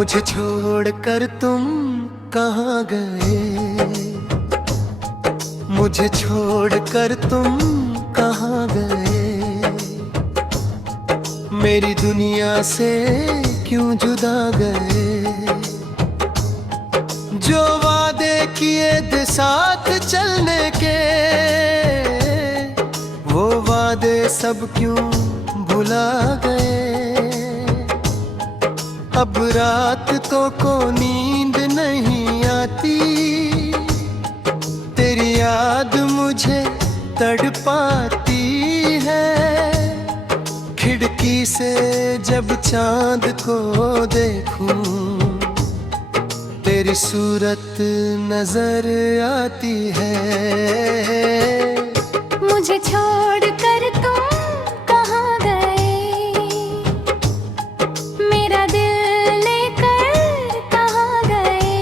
मुझे छोड़कर तुम कहाँ गए, मुझे छोड़कर तुम कहाँ गए, मेरी दुनिया से क्यों जुदा गए। जो वादे किए थे साथ चलने के, वो वादे सब क्यों भुला गए। अब रात तो को नींद नहीं आती, तेरी याद मुझे तड़पाती है। खिड़की से जब चांद को देखूं, तेरी सूरत नजर आती है। मुझे छोड़कर तुम कहाँ गए, मेरा दिल लेकर कहाँ गए।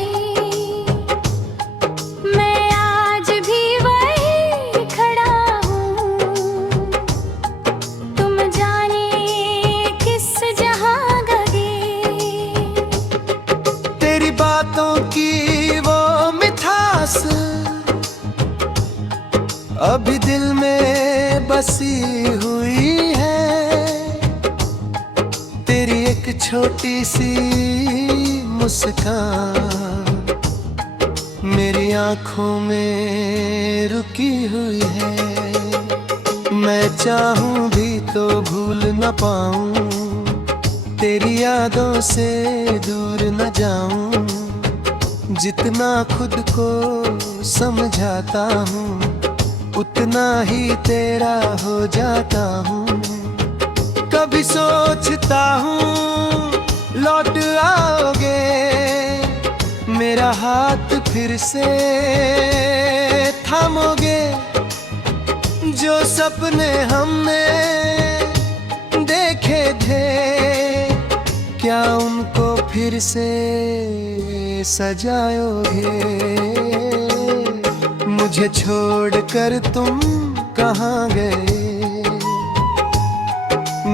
मैं आज भी वही खड़ा हूँ, तुम जाने किस जहाँ गए। तेरी बातों की वो मिठास अभी दिल में बसी हुई है। तेरी एक छोटी सी मुस्कान मेरी आंखों में रुकी हुई है। मैं चाहूं भी तो भूल न पाऊं, तेरी यादों से दूर न जाऊं। जितना खुद को समझाता हूँ, उतना ही तेरा हो जाता हूँ। कभी सोचता हूँ लौट आओगे, मेरा हाथ फिर से थामोगे। जो सपने हमने देखे थे, क्या उनको फिर से सजाओगे। मुझे छोड़कर तुम कहाँ गए,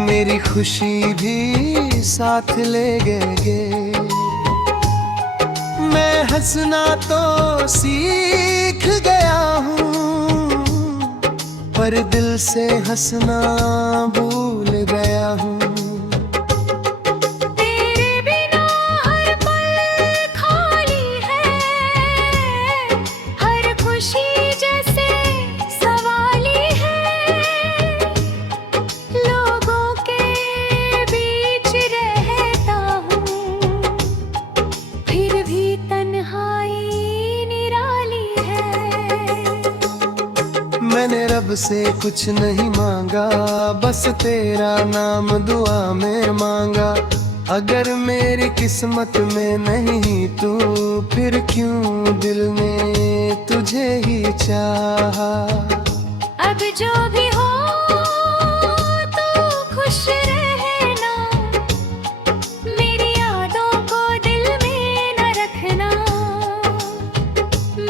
मेरी खुशी भी साथ ले गए। मैं हंसना तो सीख गया हूँ, पर दिल से हंसना भूल गया हूँ। मैंने रब से कुछ नहीं मांगा, बस तेरा नाम दुआ में मांगा। अगर मेरी किस्मत में नहीं तू, फिर क्यों दिल ने तुझे ही चाहा। अब जो भी हो तो खुश रहना, मेरी यादों को दिल में न रखना।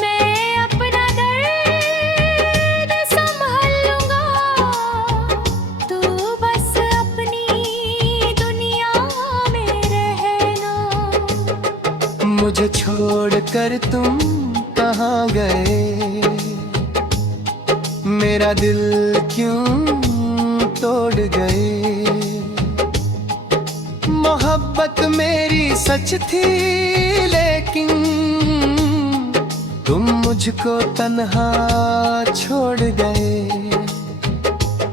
मैं अपना दर्द संभाल लूंगा, तू बस अपनी दुनिया में रहना। मुझे छोड़कर तुम कहाँ गए, मेरा दिल क्यों तोड़ गए। मोहब्बत मेरी सच थी, लेकिन तुम मुझको तन्हा छोड़ गए।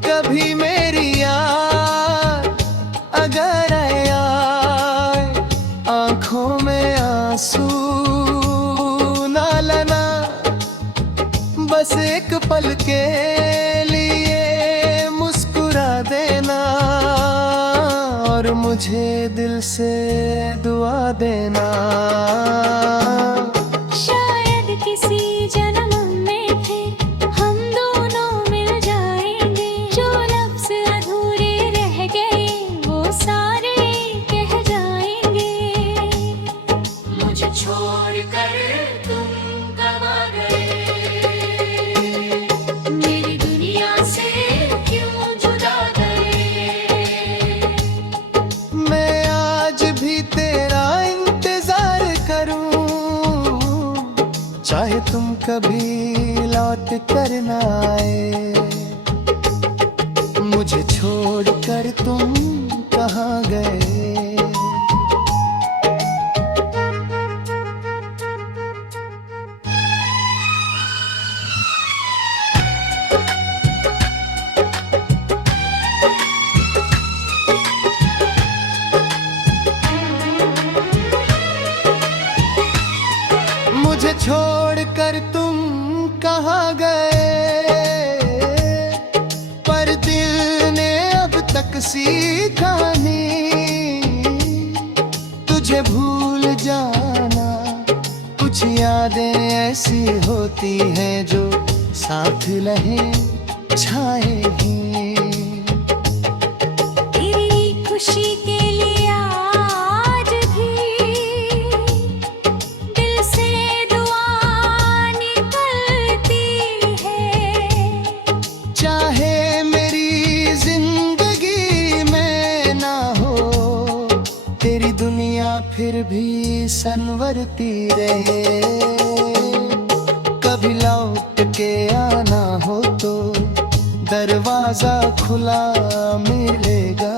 कभी मेरी याद अगर आए, आंखों में आंसू ना लाना। बस एक पल के लिए मुस्कुरा देना, और मुझे दिल से दुआ देना। शायद किसी जन्म में फिर हम दोनों मिल जाएंगे। जो लफ्ज़ अधूरे रह गए वो सारे कह जाएंगे। मुझे छोड़कर तुम कहाँ गए, मेरी दुनिया से क्यों जुदा गए। मैं आज भी तेरा तुम कभी लौट कर न आए। मुझे छोड़कर तुम कहाँ गए। मुझे छोड़कर तुम कहाँ गए, पर दिल ने अब तक सीखा नहीं तुझे भूल जाना। कुछ यादें ऐसी होती हैं जो साथ लहे छाए ही। तेरी खुशी के लिए आज भी दिल से दुआ निकलती है। चाहे मेरी जिंदगी में ना हो तेरी दुनिया, फिर भी संवरती रहे। कभी लौट के आना हो तो दरवाजा खुला मिलेगा।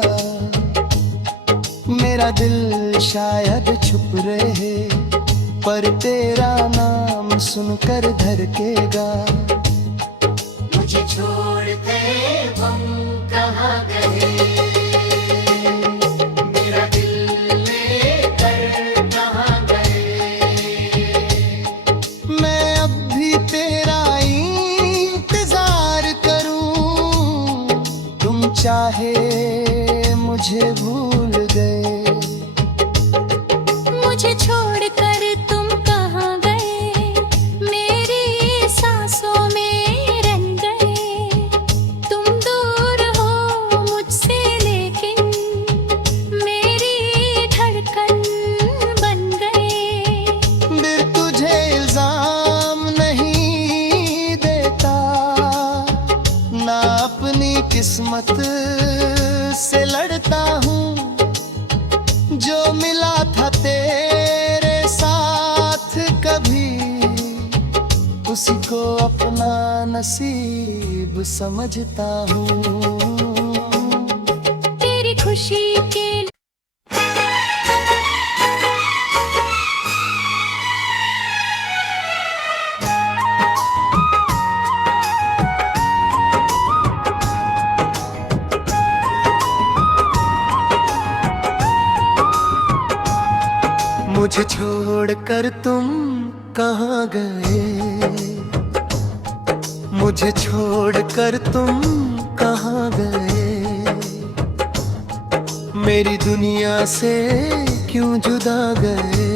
मेरा दिल शायद छुप रहे, पर तेरा नाम सुनकर धड़केगा। मुझे छोड़ते हम कहाँ गए, मेरा दिल लेकर कहाँ गए। मैं अब भी तेरा इंतजार करूं, तुम चाहे मुझे भूल गए। मुझे छोड़कर तुम कहाँ गए, मेरी सांसों में रन गए। तुम दूर हो मुझसे लेकिन मेरी धड़कन बन गए। फिर तुझे इल्जाम नहीं देता, ना अपनी किस्मत से लड़ता हूँ। जो मिला था तेरे साथ कभी, उसी को अपना नसीब समझता हूँ। तेरी खुशी के मुझे छोड़कर तुम कहाँ गए, मुझे छोड़कर तुम कहाँ गए। मेरी दुनिया से क्यों जुदा गए।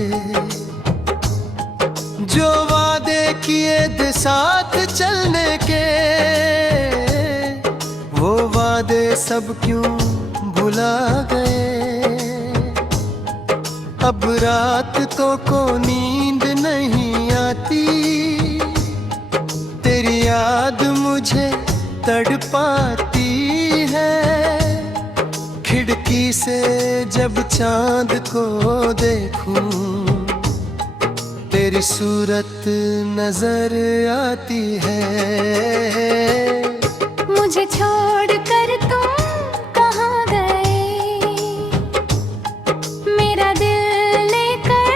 जो वादे किए थे साथ चलने के, वो वादे सब क्यों भुला गए। अब रातों को नींद नहीं आती, तेरी याद मुझे तड़पाती है। खिड़की से जब चांद को देखूं, तेरी सूरत नजर आती है। मुझे छोड़कर तुम कहाँ गए, मेरा दिल लेकर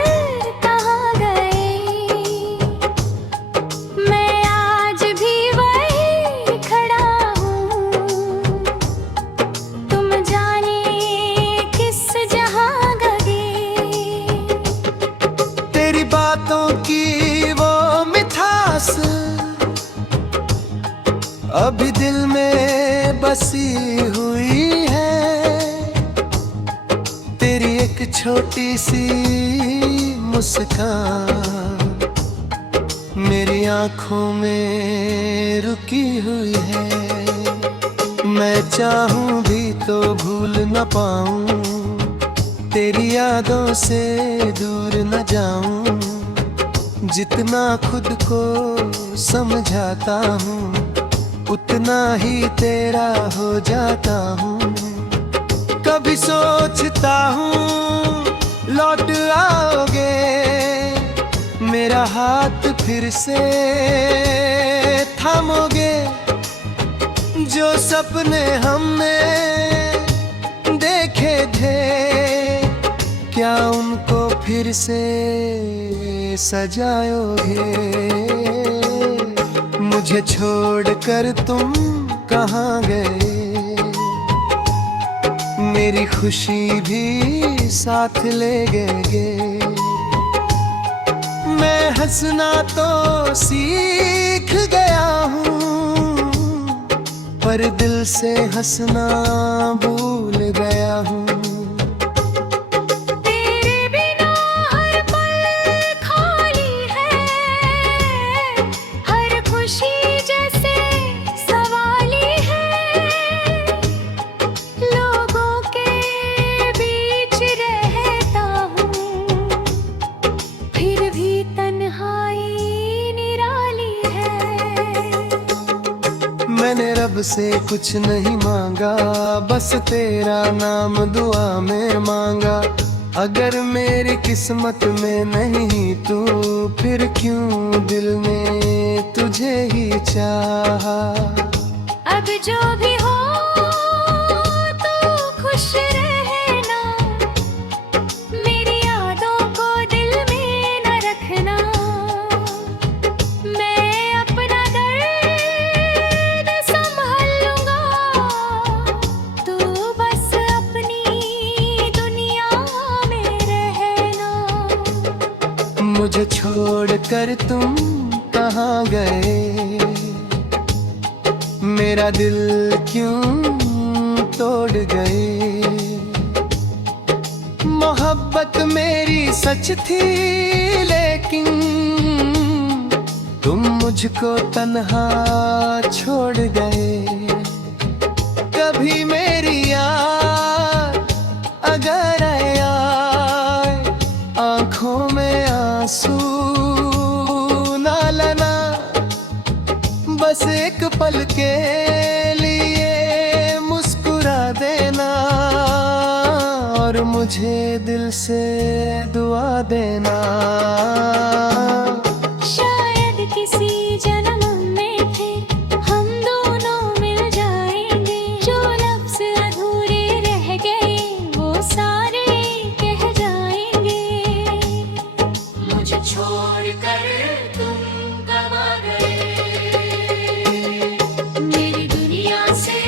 कहाँ गए। मैं आज भी वही खड़ा हूँ, तुम जाने किस जहाँ गए। तेरी बातों की वो मिठास अभी दिल में बसी हुई है। तेरी एक छोटी सी मुस्कान मेरी आंखों में रुकी हुई है। मैं चाहूं भी तो भूल न पाऊं, तेरी यादों से दूर न जाऊं। जितना खुद को समझाता हूँ, उतना ही तेरा हो जाता हूँ। कभी सोचता हूँ लौट आओगे, मेरा हाथ फिर से थामोगे? जो सपने हमने देखे थे, क्या उनको फिर से सजाओगे? मुझे छोड़कर तुम कहाँ गए? मेरी खुशी भी साथ ले गए। मैं हंसना तो सीख गया हूँ, पर दिल से हंसना भूल गया हूँ। तेरे बिना हर पल खाली है, हर खुशी जैसे सवाली है। लोगों के बीच रहता हूँ, फिर भी तन्हाई निराली है। मैंने रब से कुछ नहीं मांगा, बस तेरा नाम दुआ में मांगा। अगर मेरी किस्मत में नहीं तू, फिर क्यों दिल ने तुझे ही चाहा। अब जो भी हो तो खुश रहना, मेरी यादों को दिल में न रखना। मैं अपना दर्द संभाल लूंगा, तू बस अपनी दुनिया में रहना। मुझे छोड़कर तुम कहाँ गए? मेरा दिल क्यों तोड़ गए? मोहब्बत मेरी सच थी, लेकिन तुम मुझको तन्हा छोड़ गए। कभी मेरी याद अगर आए, आंखों में आंसू ना लाना। बस एक पल के लिए मुस्कुरा देना, और मुझे दिल से दुआ देना। शायद किसी जन्म में फिर हम दोनों मिल जाएंगे। जो लफ्ज़ अधूरे रह गए वो सारे कह जाएंगे। मुझे छोड़कर तुम कहाँ गए? मेरी दुनिया से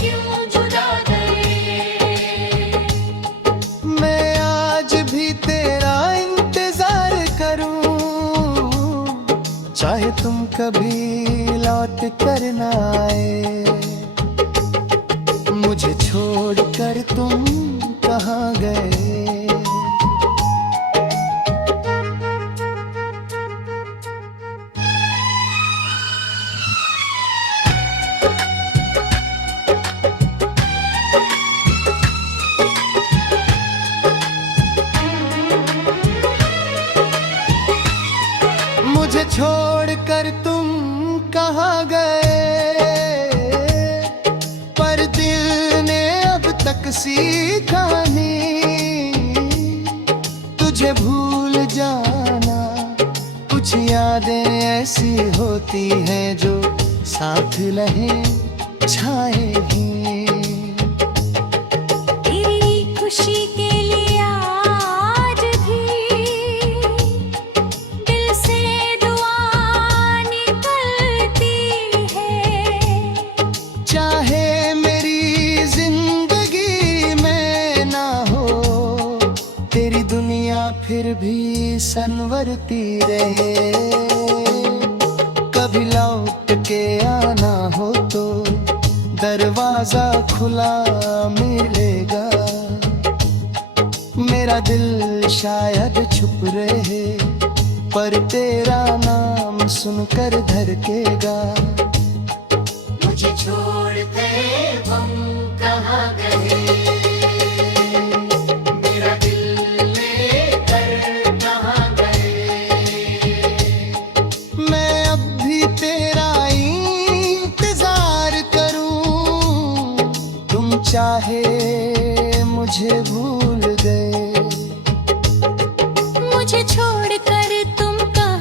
क्यों जुदा गए? मैं आज भी तेरा इंतजार करूं, चाहे तुम कभी लौट कर ना आए। मुझे छोड़कर तुम कहाँ गए? मुझे छोड़कर तुम कहाँ गए? पर दिल ने अब तक सीखा नहीं तुझे भूल जाना। कुछ यादें ऐसी होती हैं जो साथ रहे छाए ही। तेरी खुशी के लिए आज भी दिल से दुआ निकलती है। चाहे मेरी जिंदगी में ना हो, तेरी दुनिया फिर भी संवरती रहे। कभी लौट के आना हो तो दरवाजा खुला मिलेगा। मेरा दिल शायद छुप रहे, पर तेरा नाम सुनकर धड़केगा। मुझे छोड़ते हम कहाँ गए? मेरा दिल लेकर कहाँ गए? मैं अब भी तेरा इंतजार करूं, तुम चाहे मुझे भूल गए। मुझे छोड़कर तुम कहाँ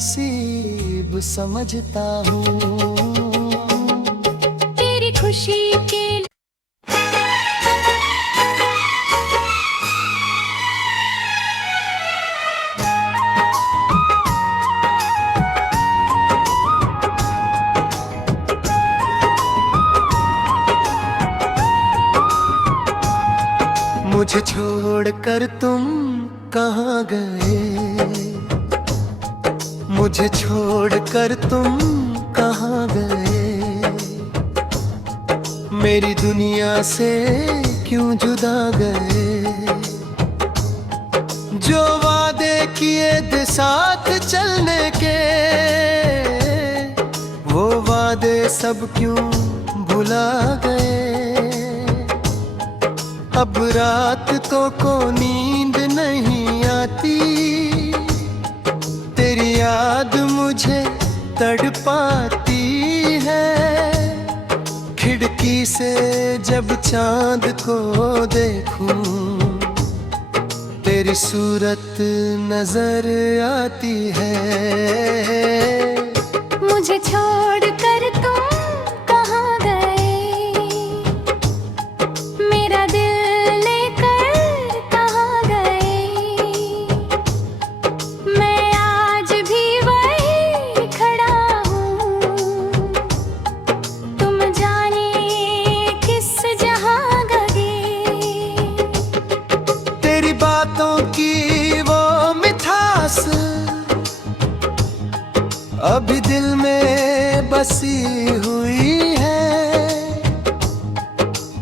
नसीब समझता हूँ। तेरी खुशी के मुझे छोड़कर तुम कहाँ गए, मुझे छोड़कर तुम कहाँ गए, मेरी दुनिया से क्यों जुदा गए। जो वादे किए थे साथ चलने के, वो वादे सब क्यों भुला गए। अब रात को नींद नहीं आती, तेरी याद मुझे तड़पाती है। खिड़की से जब चांद को देखूं, तेरी सूरत नजर आती है। मुझे छोड़कर तुम कहाँ गए, मेरा दिल लेकर कहाँ गए। मैं आज भी वही खड़ा हूँ, तुम जाने किस जहाँ गए। तेरी बातों की वो मिठास अभी दिल में बसी हुई है।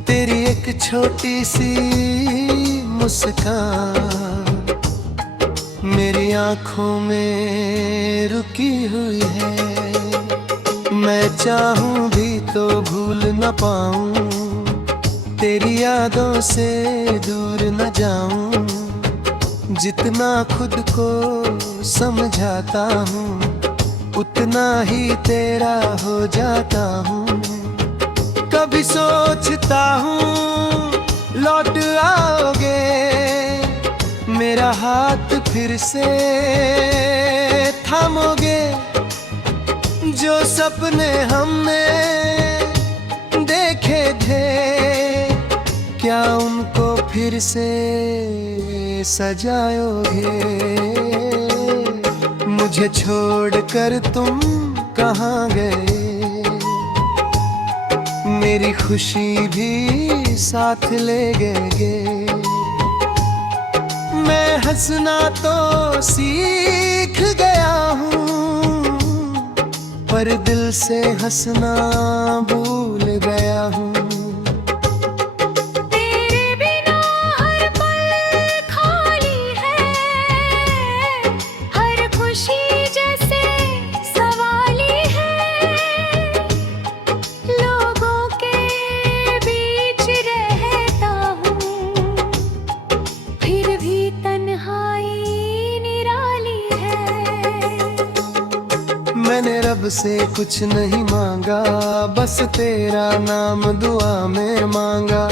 तेरी एक छोटी सी मुस्कान मेरी आंखों में रुकी हुई है। मैं चाहूं भी तो भूल न पाऊं, तेरी यादों से दूर न जाऊं। जितना खुद को समझाता हूँ, उतना ही तेरा हो जाता हूँ। कभी सोचता हूँ लौट आओगे, मेरा हाथ फिर से थामोगे। जो सपने हमने देखे थे, क्या उनको फिर से सजाओगे। मुझे छोड़कर तुम कहाँ गए, मेरी खुशी भी साथ ले गए। मैं हंसना तो सीख गया हूँ, पर दिल से हंसना भूल गया हूँ। मैंने रब से कुछ नहीं मांगा, बस तेरा नाम दुआ में मांगा।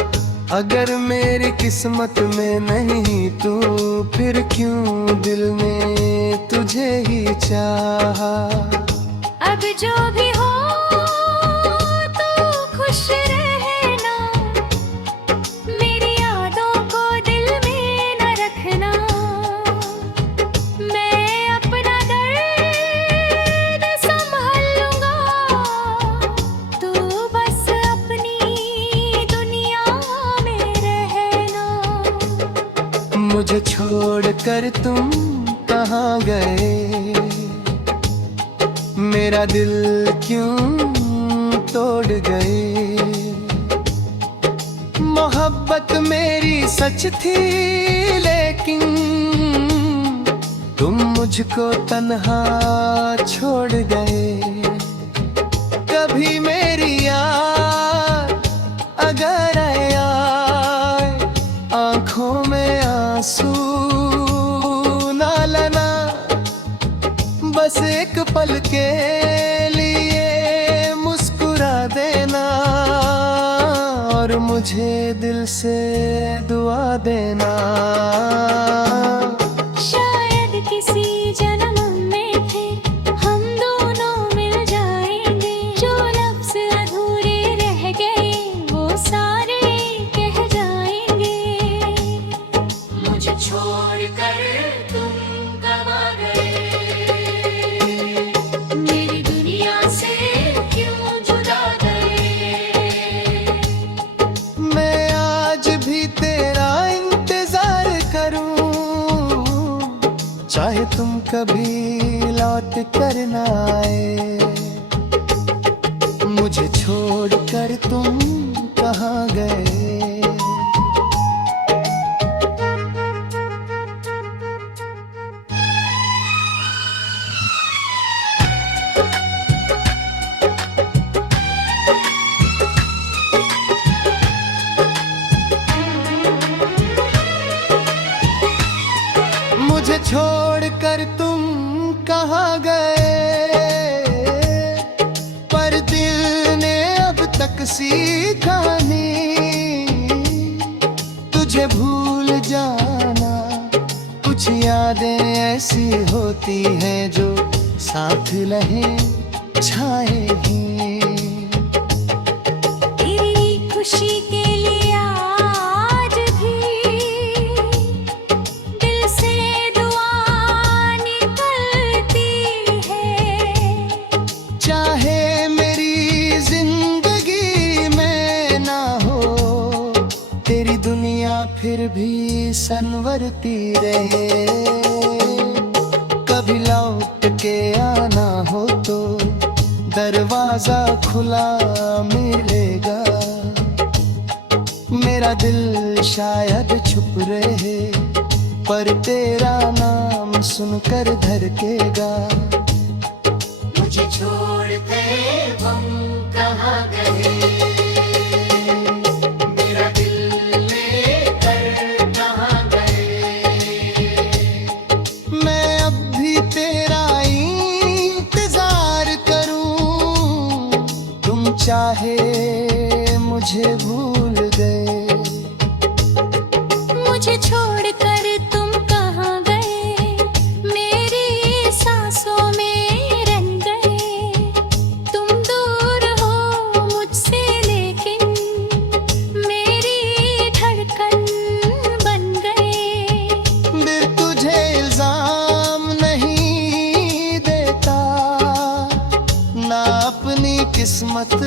अगर मेरी किस्मत में नहीं तू, फिर क्यों दिल ने तुझे ही चाहा। अब जो भी हो तो खुश रहना, मेरी यादों को दिल में न रखना। मैं अपना दर्द संभाल लूंगा, तू बस अपनी दुनिया में रहना। मुझे छोड़कर तुम कहाँ गए, मेरा दिल क्यों तोड़ गए। मोहब्बत मेरी सच थी, लेकिन तुम मुझको तन्हा छोड़ गए। कभी मेरी याद अगर आए, आंखों में आंसू ना लाना। बस एक पल के लिए मुस्कुरा देना, और मुझे दिल से दुआ देना। शायद किसी जन्म में फिर तुम कभी लौट कर न आए, मुझे छोड़कर तुम कहाँ गए। मुझे छोड़कर तुम कहाँ गए, पर दिल ने अब तक सीखा नहीं तुझे भूल जाना। कुछ यादें ऐसी होती हैं जो साथ लहे छाए ही। तेरी खुशी के लिए आज भी दिल से दुआ निकलती है। चाहे मेरी जिंदगी में ना हो तेरी दुनिया, फिर भी संवरती रहे। कभी लौट के आना हो तो दरवाजा खुला मिलेगा। मेरा दिल शायद छुप रहे, पर तेरा नाम सुनकर धड़केगा। मुझे छोड़कर हम कहाँ गए, मेरा दिल लेकर कहाँ गए। मैं अब भी तेरा इंतजार करूं, तुम चाहे मुझे भूल गए। मुझे छोड़कर तुम कहाँ गए, मेरी सांसों में रन गए। तुम दूर हो मुझसे लेकिन मेरी धड़कन बन गए। फिर तुझे इल्जाम नहीं देता, ना अपनी किस्मत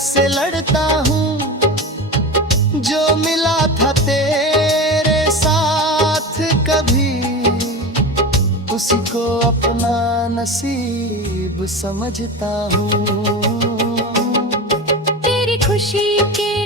से लड़ता हूँ। जो मिला था तेरे साथ कभी, उसी को अपना नसीब समझता हूँ। तेरी खुशी के